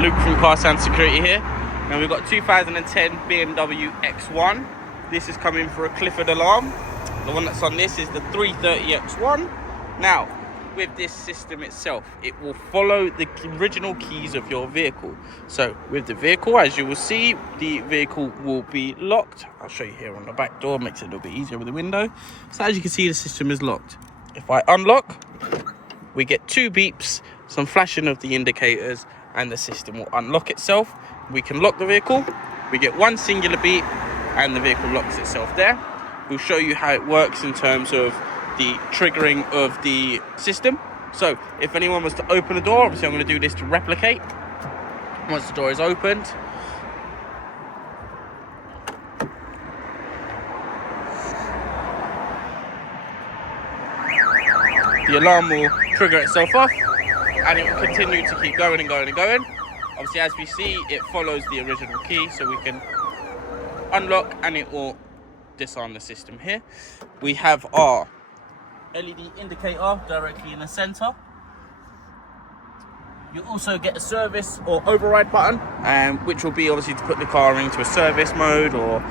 Luke from Car Sound Security here. Now we've got 2010 BMW X1. This is coming for a Clifford alarm. The one that's on this is the 330X1. Now, with this system itself, it will follow the original keys of your vehicle. So with the vehicle, as you will see, the vehicle will be locked. I'll show you here on the back door, makes it a little bit easier with the window. So as you can see, the system is locked. If I unlock, we get 2 beeps, some flashing of the indicators, and the system will unlock itself. We can lock the vehicle, we get 1 singular beep, and the vehicle locks itself there. We'll show you how it works in terms of the triggering of the system. So if anyone was to open the door, obviously I'm going to do this to replicate. Once the door is opened, the alarm will trigger itself off, and it will continue to keep going and going and going. Obviously, as we see, it follows the original key, so we can unlock and it will disarm the system here. We have our LED indicator directly in the center. You also get a service or override button, which will be obviously to put the car into a service mode, or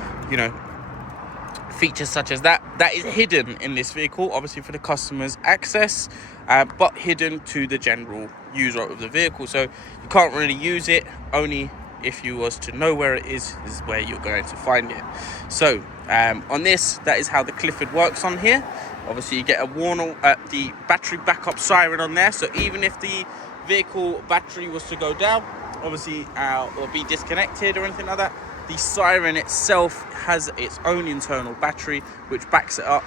features such as that. That is hidden in this vehicle, obviously for the customer's access, but hidden to the general user of the vehicle. So you can't really use it. Only if you was to know where it is where you're going to find it. So on this, that is how the Clifford works on here. Obviously you get a warning, the battery backup siren on there, so even if the vehicle battery was to go down, obviously or be disconnected or anything like that, the siren itself has its own internal battery which backs it up,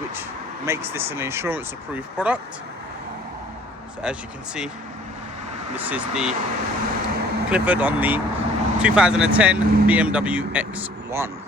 which makes this an insurance approved product. So as you can see, this is the Clifford on the 2010 BMW X1.